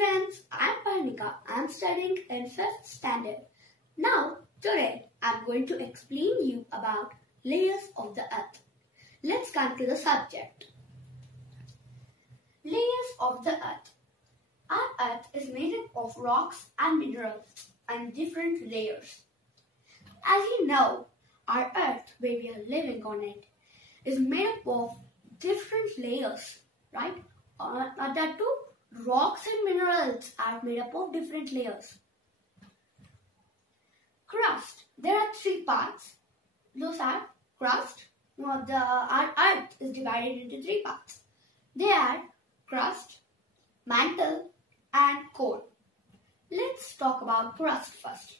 friends, I'm Parnika. I'm studying in 5th standard. Now, today, I'm going to explain you about layers of the earth. Let's come to the subject. Layers of the earth. Our earth is made up of rocks and minerals and different layers. As you know, our earth, where we are living on it, is made up of different layers, right? That too, rocks and minerals are made up of different layers. Crust. There are 3 parts. Those are crust. Our earth is divided into 3 parts. They are crust, mantle, and core. Let's talk about crust first.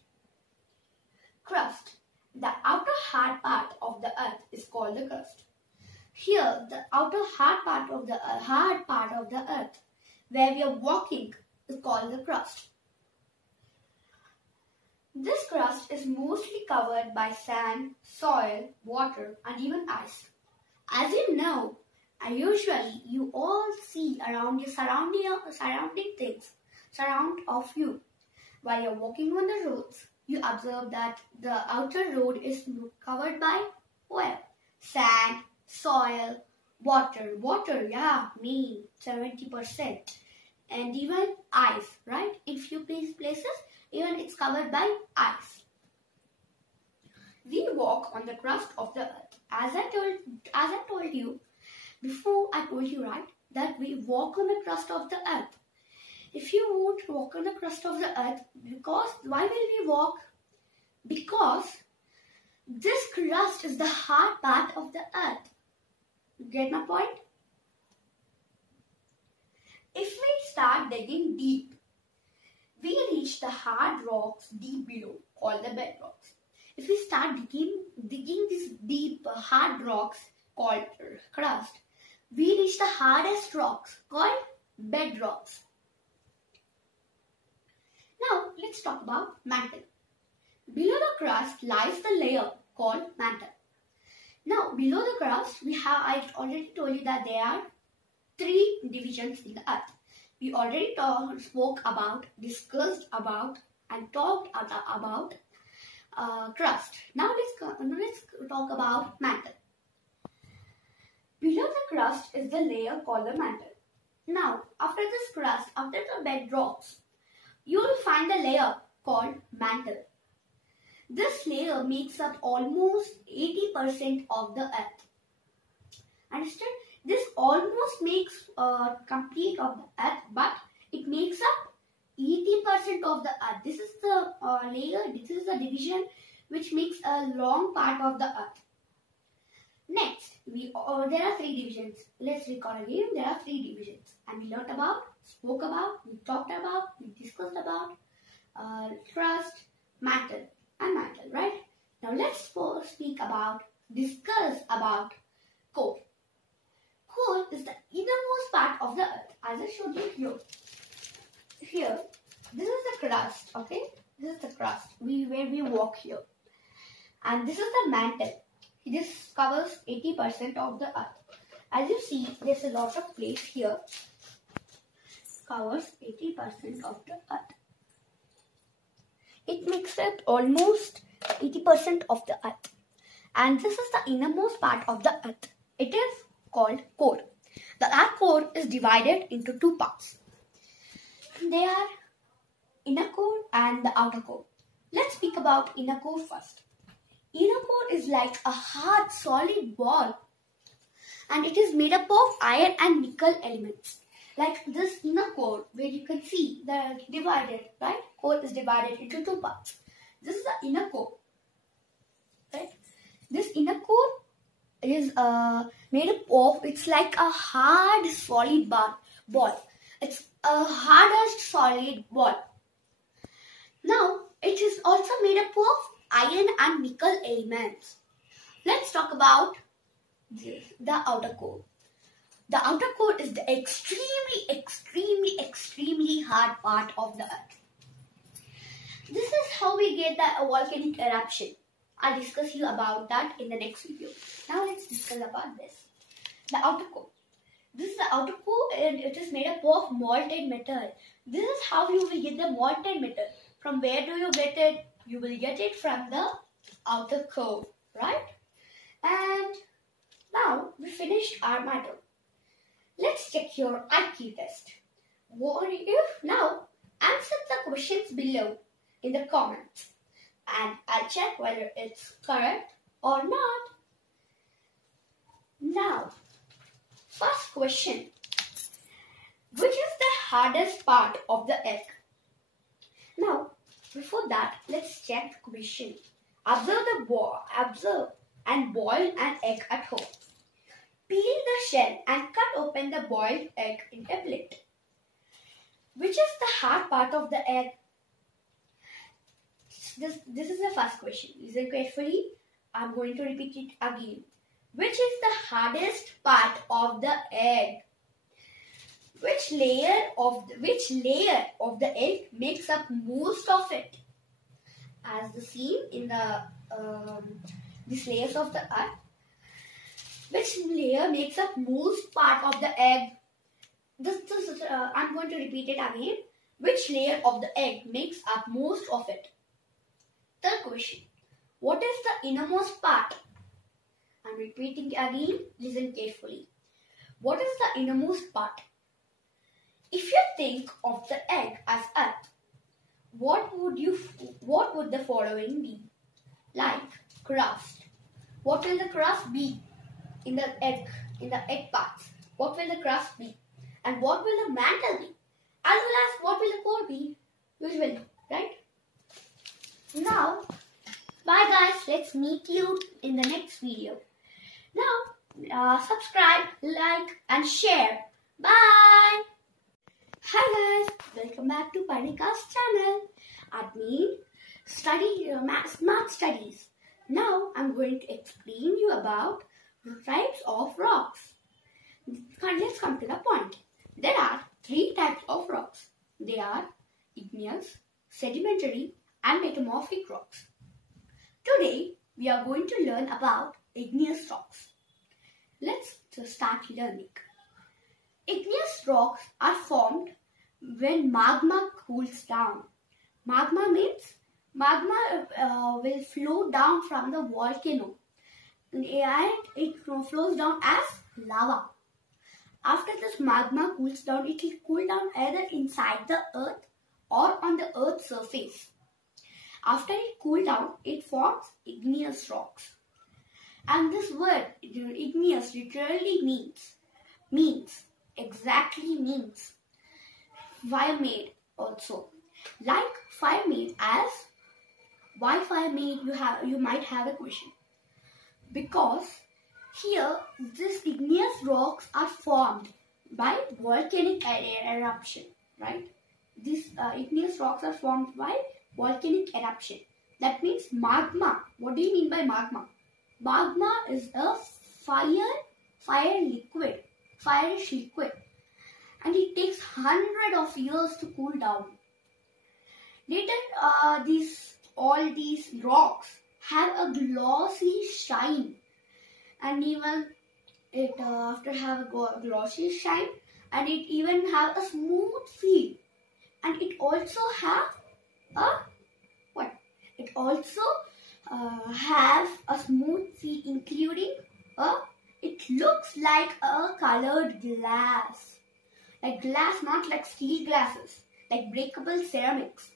Crust. The outer hard part of the earth is called the crust. Here, the outer hard part of the earth, where we are walking, is called the crust. This crust is mostly covered by sand, soil, water, and even ice. As you know, usually you all see around your surrounding things surround of you. While you're walking on the roads, you observe that the outer road is covered by what? Sand, soil, water. Water, yeah, 70%. And even ice, right? In few places, even it's covered by ice. We walk on the crust of the earth. As I told you before, I told you, right, that we walk on the crust of the earth. If you won't walk on the crust of the earth, why will we walk? Because this crust is the hard part of the earth. You get my point? If we start digging deep, we reach the hard rocks deep below, called the bedrocks. If we start digging these deep hard rocks called crust, we reach the hardest rocks called bedrocks. Now, let's talk about mantle. Below the crust lies the layer called mantle. Now, below the crust, I already told you that there are 3 divisions in the earth. We already discussed about, and talked about crust. Now, let's talk about mantle. Below the crust is the layer called the mantle. Now, after this crust, after the bedrocks, you will find the layer called mantle. This layer makes up almost 80% of the earth. Understand? This almost makes complete of the earth, but it makes up 80% of the earth. This is the layer, this is the division which makes a long part of the earth. Next, there are 3 divisions. Let's recall again. There are 3 divisions, and we learnt about, spoke about, we talked about, we discussed about crust, mantle, and mantle, right? Now let's discuss about core. Core is the innermost part of the earth, as I showed you here. Here, this is the crust, okay? This is the crust where we walk here. And this is the mantle. This covers 80% of the earth. As you see, there's a lot of place here. It covers 80% of the earth. It makes up almost 80% of the earth. And this is the innermost part of the earth. It is called core. The earth core is divided into 2 parts. They are inner core and the outer core. Let's speak about inner core first. Inner core is like a hard solid ball, and it is made up of iron and nickel elements. Like this inner core, where you can see they're divided, right? Core is divided into 2 parts. This is the inner core, right? This inner core is made up of, it's like a hard solid ball. It's a hardest solid ball. Now, it is also made up of iron and nickel elements. Let's talk about the outer core. The outer core is the extremely hard part of the earth. This is how we get the volcanic eruption. I'll discuss you about that in the next video. Now let's discuss about this. The outer core. This is the outer core and it is made up of molten metal. This is how you will get the molten metal. From where do you get it? You will get it from the outer core, right? And now we finished our matter. Let's check your IQ test. Now answer the questions below in the comments and I'll check whether it's correct or not. Now, first question. Which is the hardest part of the egg? Now, before that, let's check the question. Observe and boil an egg at home. Peel the shell and cut open the boiled egg in a plate. Which is the hard part of the egg? This is the first question. Listen carefully. I'm going to repeat it again. Which is the hardest part of the egg? Which layer of the egg makes up most of it? As seen in the these layers of the egg. Which layer makes up most part of the egg? I'm going to repeat it again. Which layer of the egg makes up most of it? Third question. What is the innermost part? I'm repeating again. Listen carefully. What is the innermost part? If you think of the egg as earth, what would the following be? Like crust. What will the crust be in the egg parts? What will the crust be? And what will the mantle be? As well as what will the core be? Usually, right? Now, bye guys. Let's meet you in the next video. Now, subscribe, like and share. Bye. Hi guys. Welcome back to Parnika's channel. Admin Math Studies. Now, I'm going to explain you about types of rocks. Let's come to the point. There are 3 types of rocks. They are igneous, sedimentary and metamorphic rocks. Today, we are going to learn about igneous rocks. Let's start learning. Igneous rocks are formed when magma cools down. Magma means will flow down from the volcano and it flows down as lava. After this magma cools down, it will cool down either inside the earth or on the earth's surface. After it cools down, it forms igneous rocks. And this word igneous literally means fire made also. Like fire made as why fire made, you might have a question. Because here these igneous rocks are formed by volcanic eruption, right? These igneous rocks are formed by volcanic eruption. That means magma. What do you mean by magma? Magma is a fireish liquid, and it takes hundreds of years to cool down. Later, all these rocks have a glossy shine, and even it after have a glossy shine, and it even have a smooth feel, and it also have a smooth feel, including it looks like a colored glass. Like glass, not like steel glasses, like breakable ceramics.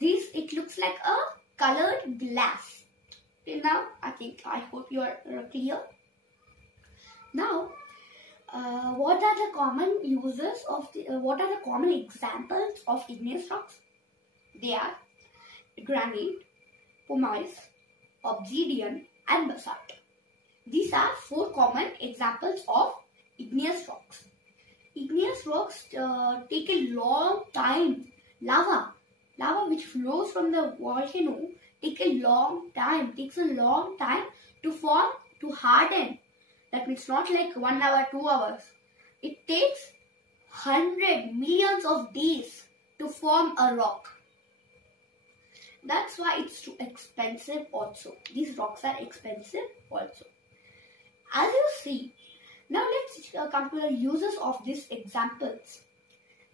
It looks like a colored glass. Till now, I hope you are clear. Now, what are the common examples of igneous rocks? They are granite, pumice, obsidian and basalt. These are 4 common examples of igneous rocks. Igneous rocks take a long time. Lava which flows from the volcano takes a long time to form, to harden. That means not like 1 hour, 2 hours. It takes 100 millions of days to form a rock. That's why it's too expensive also. These rocks are expensive also. As you see, Now let's come to the uses of these examples.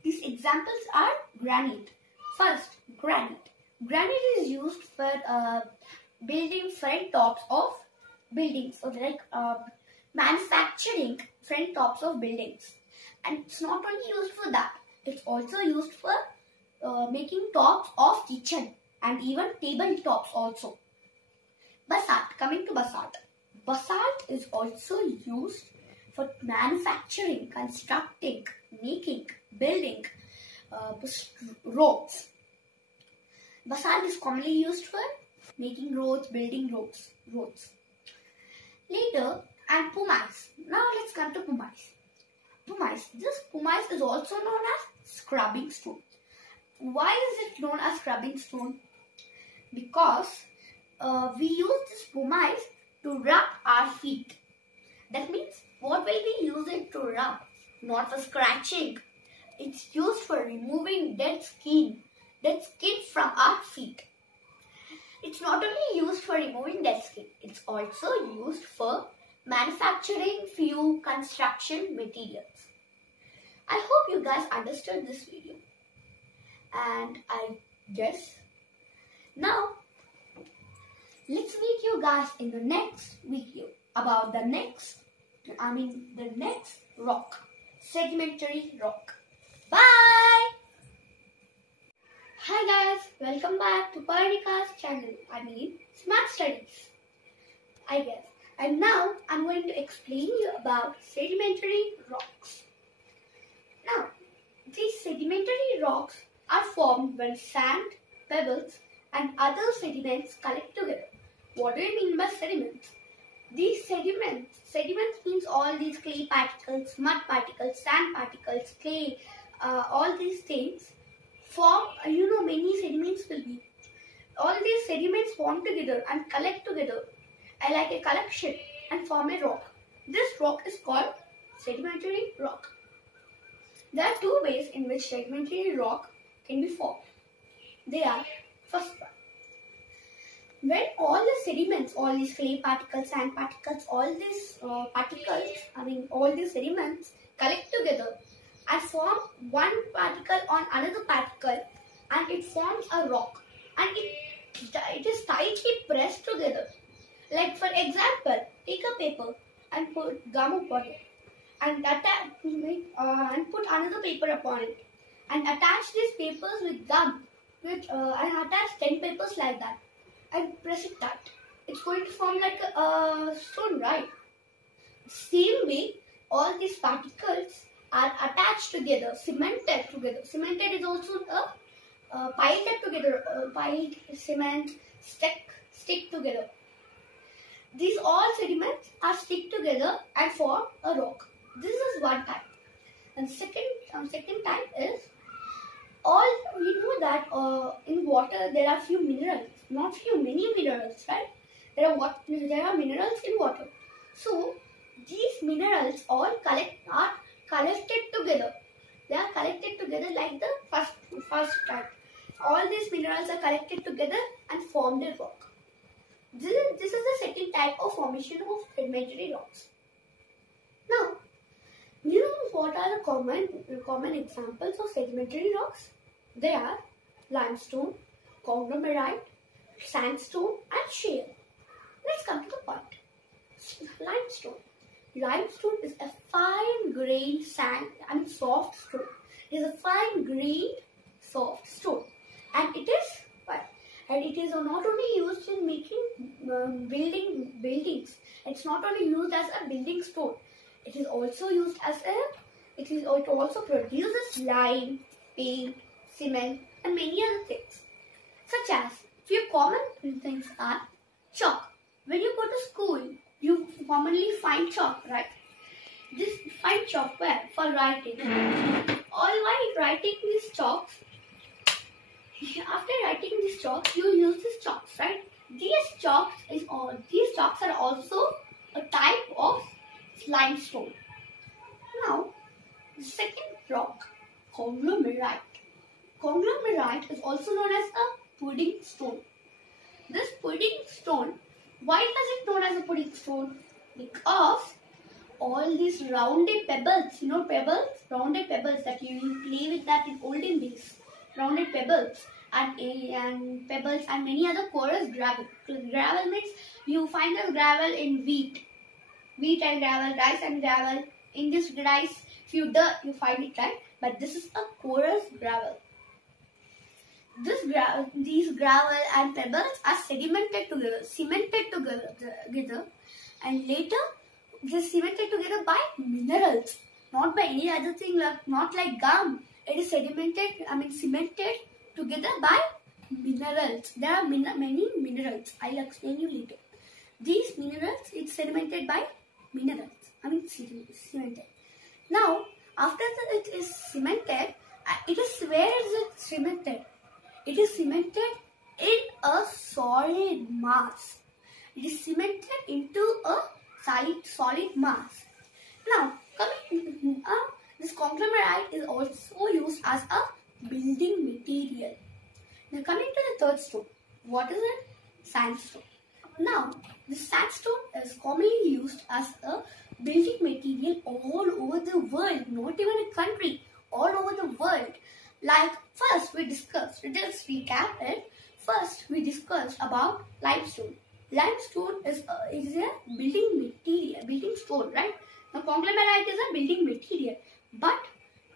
These examples are granite. First, granite. Granite is used for building front tops of buildings, or like manufacturing front tops of buildings. And it's not only used for that, it's also used for making tops of kitchen and even tabletops also. Basalt. Coming to basalt. Basalt is also used for manufacturing, constructing, making, building roads. Basalt is commonly used for making roads, building roads. Later, and pumice. Now let's come to pumice. This pumice is also known as scrubbing stone. Why is it known as scrubbing stone? Because we use this pumice to rub our feet. That means, what will we use it to rub? Not for scratching. It's used for removing dead skin from our feet. It's not only used for removing dead skin, it's also used for manufacturing few construction materials. I hope you guys understood this video. And I guess now let's meet you guys in the next video about the next rock, sedimentary rock. Bye! Hi guys, welcome back to Parnika's channel, Smart Studies, I guess. And now I'm going to explain you about sedimentary rocks. Now, these sedimentary rocks are formed when sand, pebbles and other sediments collect together. What do you mean by sediments? These sediments means all these clay particles, mud particles, sand particles, clay, all these things form, many sediments will be. All these sediments form together and collect together like a collection and form a rock. This rock is called sedimentary rock. There are two ways in which sedimentary rock can be formed. They are, first one, when all the sediments, all these clay particles, sand particles, all these all these sediments collect together and form one particle on another particle, and it forms a rock, and it is tightly pressed together. Like for example, take a paper and put gum upon it, and put another paper upon it, and attach these papers with gum, and attach 10 papers like that, and press it tight. It's going to form like a stone, right? Same way, all these particles are attached together, cemented together. Cemented is also piled together, piled cement, stick together. These all sediments are stick together and form a rock. This is one type. And second type is, we know that in water there are few minerals, many minerals, right? There are minerals in water. So these minerals all are collected together. They are collected together like the first type. All these minerals are collected together and formed a rock. This is the second type of formation of sedimentary rocks. Now, you know what are the common examples of sedimentary rocks? They are limestone, conglomerate, sandstone and shale. Let's come to the point. Limestone. Limestone is a fine-grained soft stone. It is a fine-grained soft stone, and it is not only used in making buildings. It's not only used as a building stone. It is also used as it also produces lime, paint, cement, and many other things. Such as few common things are chalk. When you go to school, you commonly find chalk, right? Find chalk where? For writing. While writing these chalks, after writing these chalks, you use these chalks, right? These chalks are also a type of limestone. Now, the second rock, conglomerate. Conglomerate is also known as a pudding stone. This pudding stone, why is it known as a pudding stone? Because all these rounded pebbles, you know pebbles, rounded pebbles that you play with that in olden days, rounded pebbles and pebbles and many other porous gravel. Gravel means you find the gravel in wheat and gravel, rice and gravel. In this rice, if you dirt, you find it, right? But this is a porous gravel. These gravel and pebbles are sedimented together, cemented together, and later they're cemented together by minerals, not by any other thing, not like gum. It is cemented together by minerals. There are many minerals. I'll explain you later. These minerals, it's sedimented by minerals. Cemented. Now, after that it is cemented, where is it cemented? It is cemented in a solid mass. It is cemented into a solid mass. Now, this conglomerate is also used as a building material. Now, coming to the third stone. What is it? Sandstone. Now, the sandstone is commonly used as a building material all over the world, not even a country, all over the world. Like first we discussed, let's recap it. First we discussed about limestone. Limestone is a building material, building stone, right? The conglomerate is a building material, but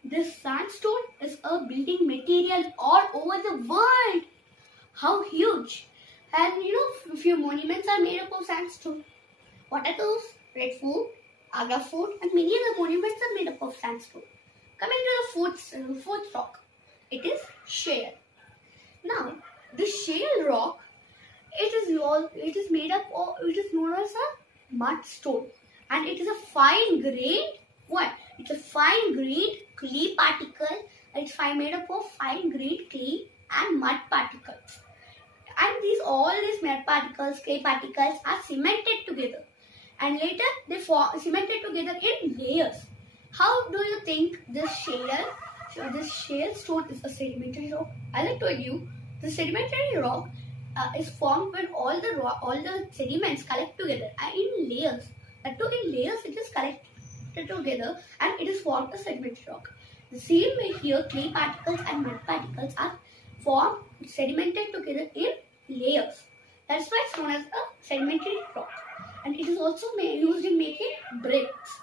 this sandstone is a building material all over the world. How huge! And you know, few monuments are made up of sandstone. What are those? Red Fort, Agra Fort, and many other monuments are made up of sandstone. Coming to the fourth rock, it is shale. Now, the shale rock, it is known as a mudstone, and it is a fine-grained It's a fine-grained clay particle. It's made up of fine-grained clay and mud particles. And all these mud particles, clay particles are cemented together, and later they cemented together in layers. How do you think this shale stone is a sedimentary rock? As I told you, the sedimentary rock is formed when all the sediments collect together in layers. In layers it is collected together and it is formed a sedimentary rock. The same way here, clay particles and mud particles are formed, sedimented together in layers. That's why it's known as a sedimentary rock. And it is also used in making bricks.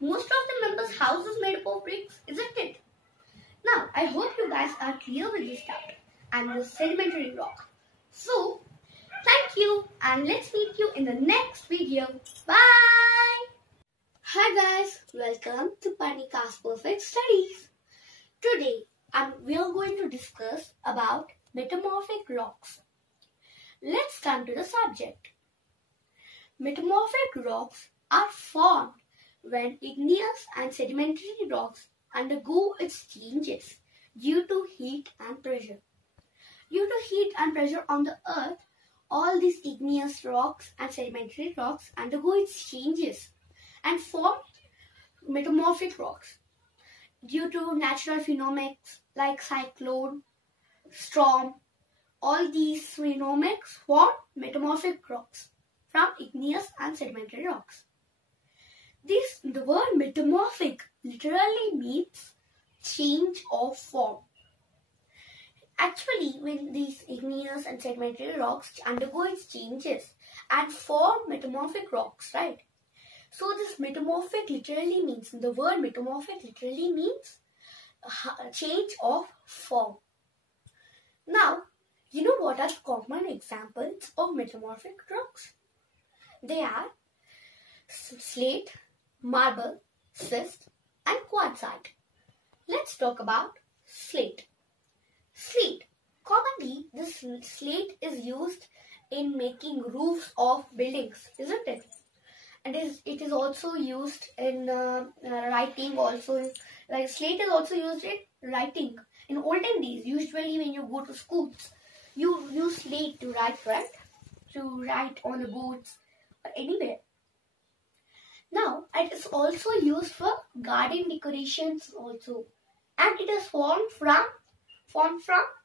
Most of the members' house is made up of bricks, isn't it? Now, I hope you guys are clear with this chapter and the sedimentary rock. So, thank you and let's meet you in the next video. Bye! Hi guys, welcome to Panika's Perfect Studies. Today, we are going to discuss about metamorphic rocks. Let's come to the subject. Metamorphic rocks are formed when igneous and sedimentary rocks undergo its changes due to heat and pressure. Due to heat and pressure on the earth, all these igneous rocks and sedimentary rocks undergo its changes and form metamorphic rocks. Due to natural phenomena like cyclone, storm, all these phenomena form metamorphic rocks from igneous and sedimentary rocks. The word metamorphic literally means change of form. Actually, when these igneous and sedimentary rocks undergo its changes and form metamorphic rocks, right? So this metamorphic literally means, the word metamorphic literally means change of form. Now, you know what are common examples of metamorphic rocks? They are slate, marble, schist, and quartzite. Let's talk about slate. Commonly, this slate is used in making roofs of buildings, isn't it? And it is also used in writing also. Like slate is also used in writing. In olden days, usually when you go to schools, you use slate to write, right? To write on the boards or anywhere. Now, it is also used for garden decorations also. And it is formed from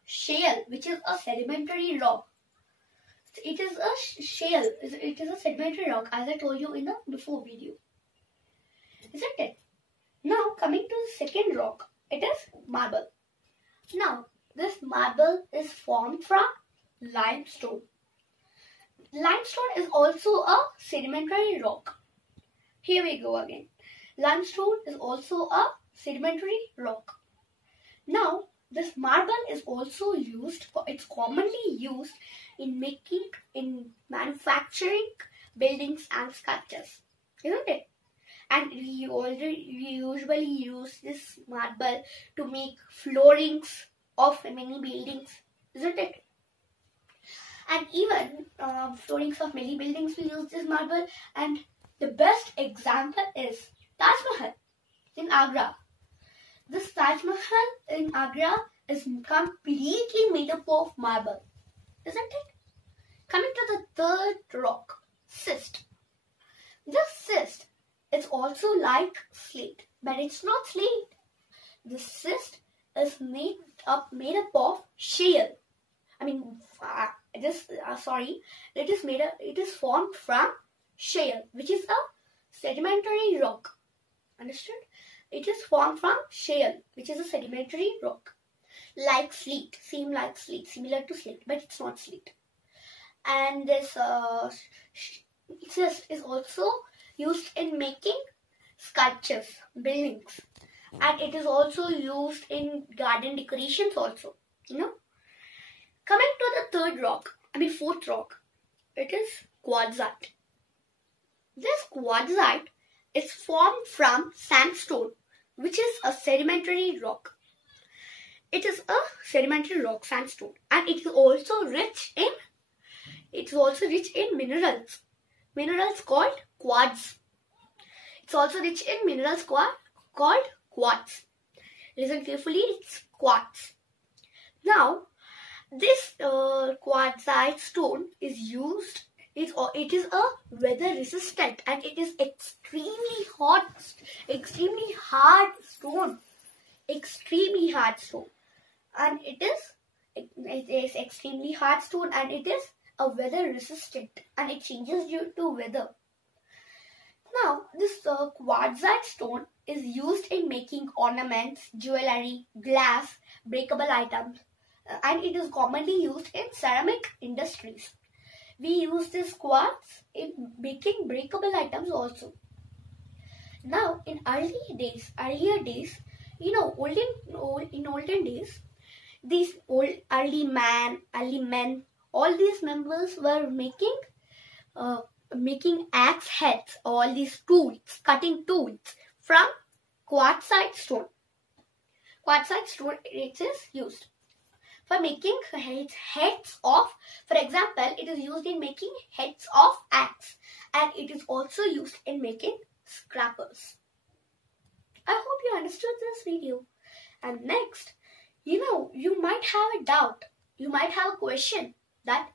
shale, which is a sedimentary rock. It is a shale, it is a sedimentary rock, as I told you in the before video. isn't it? Now coming to the second rock, it is marble. Now this marble is formed from limestone. Limestone is also a sedimentary rock. Here we go again. Limestone is also a sedimentary rock. Now this marble is also used for, it's commonly used in manufacturing buildings and sculptures, isn't it? And we usually use this marble to make floorings of many buildings, isn't it? And even floorings of many buildings we use this marble. And the best example is Taj Mahal in Agra. This Taj Mahal in Agra is completely made up of marble, isn't it? Coming to the third rock, schist. This schist is also like slate, but it's not slate. The schist is made up of shale. It is formed from shale, which is a sedimentary rock. Understood? It is formed from shale, which is a sedimentary rock. Like slate, similar to slate, but it's not slate. And this schist is also used in making sculptures, buildings, and it is also used in garden decorations also, you know. Coming to the fourth rock, it is quartzite. This quartzite is formed from sandstone, which is a sedimentary rock. It is a sedimentary rock, sandstone, and it is also rich in minerals. Minerals called quartz. It's also rich in minerals called quartz. Listen carefully, it's quartz. Now, this quartzite stone is used. It is a weather resistant, and it is extremely hard stone. Extremely hard stone, and it is extremely hard stone, and it is a weather resistant, and it changes due to weather. Now, this quartzite stone is used in making ornaments, jewelry, glass, breakable items, and it is commonly used in ceramic industries. We use this quartz in making breakable items also. Now, in earlier days, in olden days, these early men, all these members were making axe heads, all these tools, cutting tools from quartzite stone. Quartzite stone, it is used for making heads of, for example, it is used in making heads of axe, and it is also used in making scrapers. I hope you understood this video. And next, you might have a doubt, you might have a question that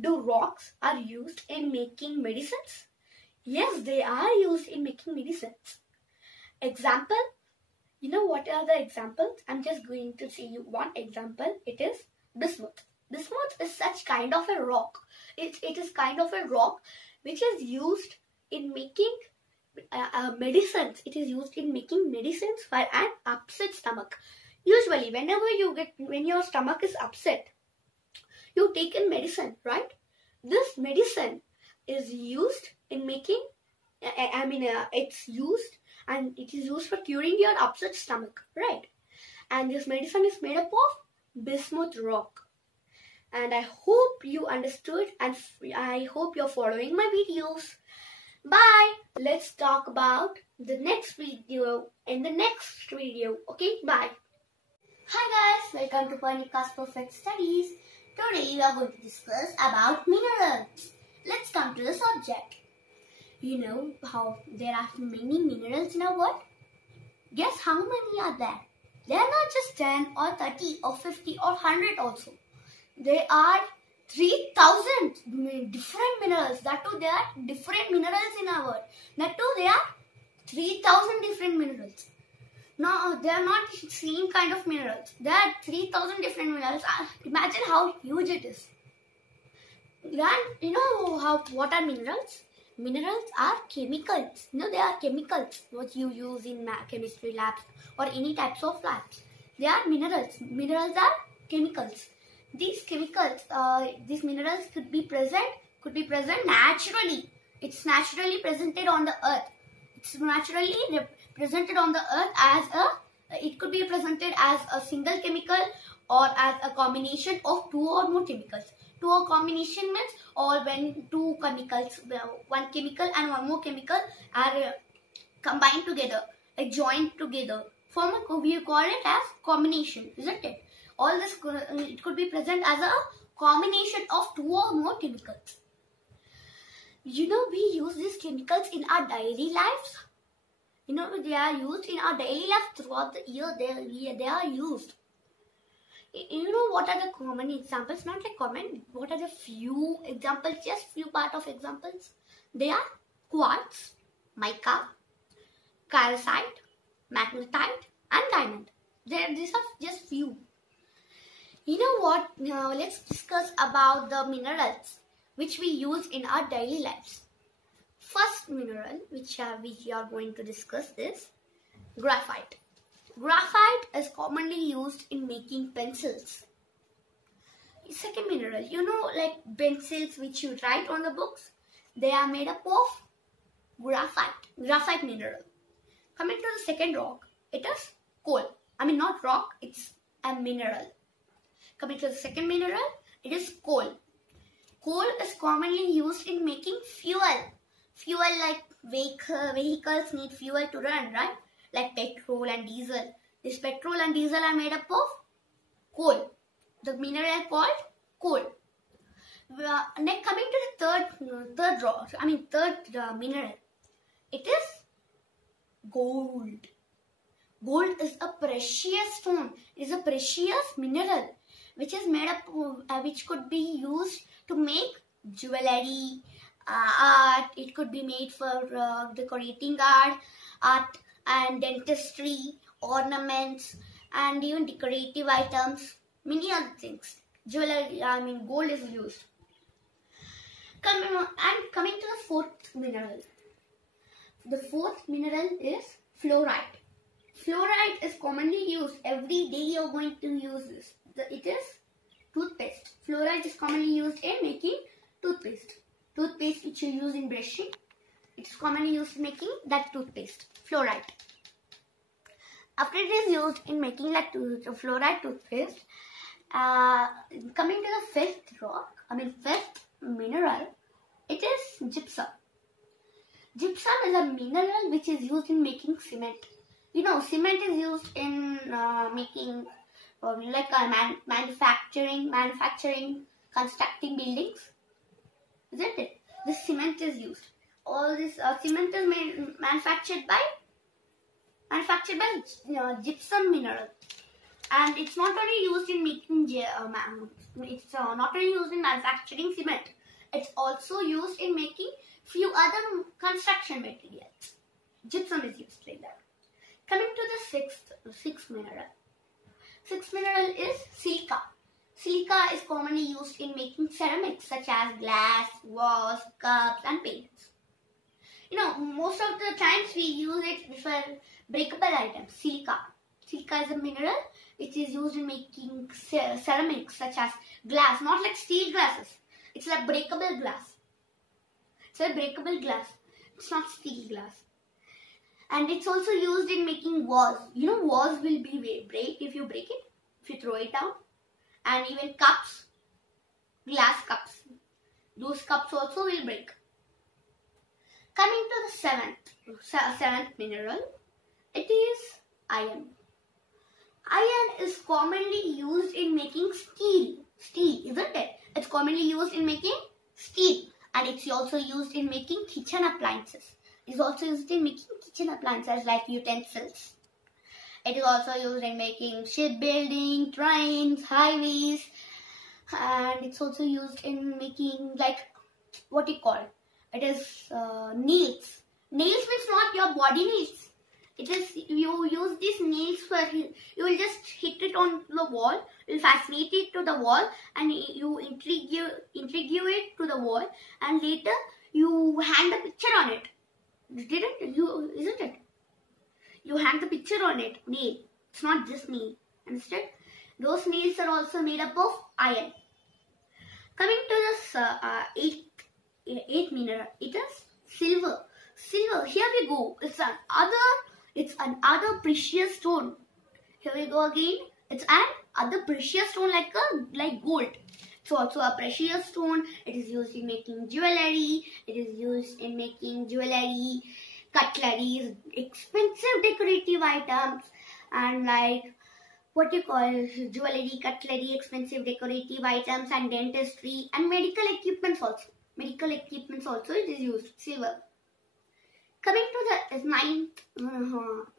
do rocks are used in making medicines? Yes, they are used in making medicines. Example, what are the examples? I'm just going to say you one example. It is bismuth. Bismuth is such kind of a rock. It is kind of a rock which is used in making medicines. It is used in making medicines for an upset stomach. Usually, when your stomach is upset, you take in medicine, right? This medicine is used in making, it's used, and it is used for curing your upset stomach, right? And this medicine is made up of bismuth rock. And I hope you understood, and I hope you're following my videos. Bye. Let's talk about the next video in the next video. Okay, bye. Hi guys, welcome to Pernika's Perfect Studies. Today we are going to discuss about minerals. Let's come to the subject. You know how there are many minerals in our world? Guess how many are there? They are not just 10 or 30 or 50 or 100 also. There are 3,000 different minerals. That too, there are different minerals in our world. That too, there are 3,000 different minerals. No, they are not the same kind of minerals. There are 3,000 different minerals. Imagine how huge it is. Then, what are minerals? Minerals are chemicals. They are chemicals what you use in chemistry labs or any types of labs. They are minerals. Minerals are chemicals. These chemicals, these minerals could be present naturally. It's naturally presented on the earth. It's naturally presented on the earth as it could be presented as a single chemical or as a combination of two or more chemicals. Two or combination means or when two chemicals, one chemical and one more chemical are combined together, joined together, we call it as combination, isn't it? All this it could be present as a combination of two or more chemicals. We use these chemicals in our daily lives. They are used in our daily life throughout the year. They are used. What are the common examples? Not like common. What are the few examples? Just few part of examples. They are quartz, mica, calcite, magnetite, and diamond. These are just few. Now let's discuss about the minerals which we use in our daily lives. First mineral which we are going to discuss is graphite. Graphite is commonly used in making pencils. Second mineral, like pencils which you write on the books, they are made up of graphite mineral. Coming to the second rock, it is coal. Not rock, it's a mineral. Coming to the second mineral, it is coal. Coal is commonly used in making fuel. Fuel like vehicles need fuel to run, right? Like petrol and diesel. This petrol and diesel are made up of coal. The mineral called coal. Next, coming to the third mineral. It is gold. Gold is a precious stone. It is a precious mineral which is made up, which could be used to make jewelry, art. It could be made for decorating art and dentistry, ornaments, and even decorative items. Many other things. Jewelry, gold is used. Coming to the fourth mineral. The fourth mineral is fluoride. Fluoride is commonly used. Every day you are going to use this. It is toothpaste. Fluoride is commonly used in making toothpaste. Toothpaste which you use in brushing. It's commonly used in making that toothpaste. Fluoride. After it is used in making that fluoride toothpaste, coming to the fifth mineral, it is gypsum. Gypsum is a mineral which is used in making cement. Cement is used in making manufacturing, constructing buildings, isn't it? This cement is used. All this cement is manufactured by gypsum mineral, and it's not only used in making not only used in manufacturing cement. It's also used in making few other construction materials. Gypsum is used like that. Coming to the sixth mineral. Sixth mineral is silica. Silica is commonly used in making ceramics such as glass, vase, cups, and paints. Most of the times we use it for breakable items. Silica. Silica is a mineral which is used in making ceramics such as glass, not like steel glasses. It's like breakable glass. It's a breakable glass. It's not steel glass. And it's also used in making walls. Walls will break if you break it, if you throw it down. And even cups, glass cups. Those cups also will break. Coming to the seventh mineral, it is iron. Iron is commonly used in making steel. Steel, isn't it? It's commonly used in making steel. And it's also used in making kitchen appliances. It's also used in making kitchen appliances like utensils. It is also used in making shipbuilding, trains, highways. And it's also used in making it is nails. Nails means not your body nails. It is, you use these nails for, you will just hit it on the wall, you will fascinate it to the wall, and you intrigue it to the wall, and later you hang the picture on it. Didn't you? Isn't it? You hang the picture on it. Nail. It's not just nail. Understood? Those nails are also made up of iron. Coming to this eighth mineral, it is silver. Silver. Here we go. It's another precious stone. Here we go again. It's another precious stone like gold. It's also a precious stone. It is used in making jewelry. It is used in making jewelry, cutleries, expensive decorative items, and like what you call jewelry, cutlery, expensive decorative items, and dentistry and medical equipments also. Medical equipments also it is used. Silver. Coming to the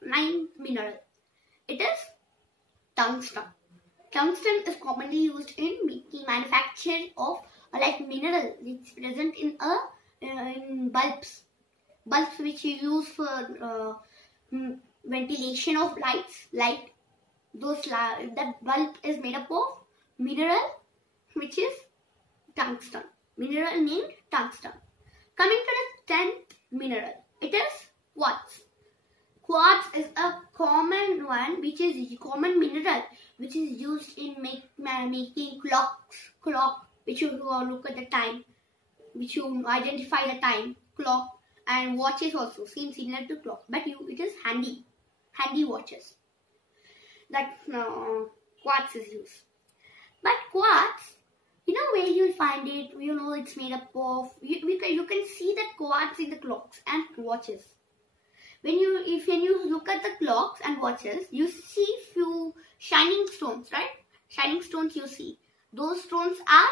ninth mineral, it is tungsten. Tungsten is commonly used in making manufacture of like mineral. It's present in bulbs which you use for ventilation of light. That bulb is made up of mineral which is tungsten. Mineral named tungsten. Coming to the 10th mineral, it is quartz. Quartz is a common one, which is common mineral, which is used in making clock, which you look at the time, which you identify the time, clock, and watches also, seem similar to clock, but it is handy watches. That quartz is used. But quartz, where you'll find it, it's made up of, you can see that quartz in the clocks and watches. When you look at the clocks and watches, you see few shining stones, right? Shining stones you see. Those stones are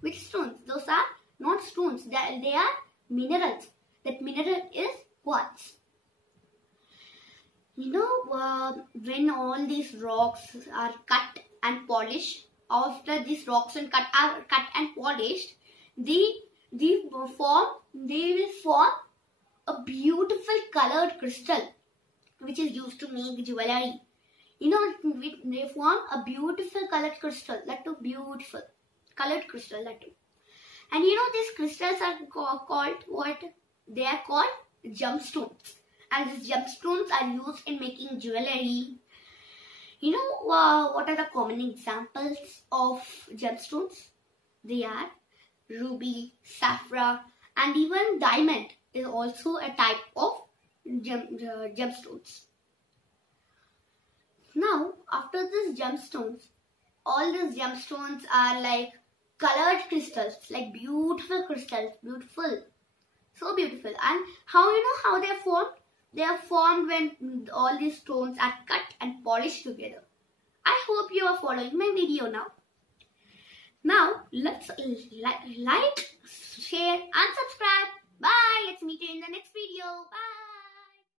which stones? Those are not stones. They are minerals. That mineral is quartz. When all these rocks are cut and polished, after these rocks are cut and polished, they will form a beautiful colored crystal which is used to make jewelry. They form a beautiful colored crystal. That too beautiful colored crystal. That too. And these crystals are called what? They are called gemstones. And these gemstones are used in making jewelry. What are the common examples of gemstones? They are ruby, sapphire, and even diamond is also a type of gemstones. Now, after these gemstones, all these gemstones are like colored crystals, like beautiful crystals, beautiful, so beautiful. And how they are formed? They are formed when all these stones are cut and polished together. I hope you are following my video now. Now, let's like, share and subscribe.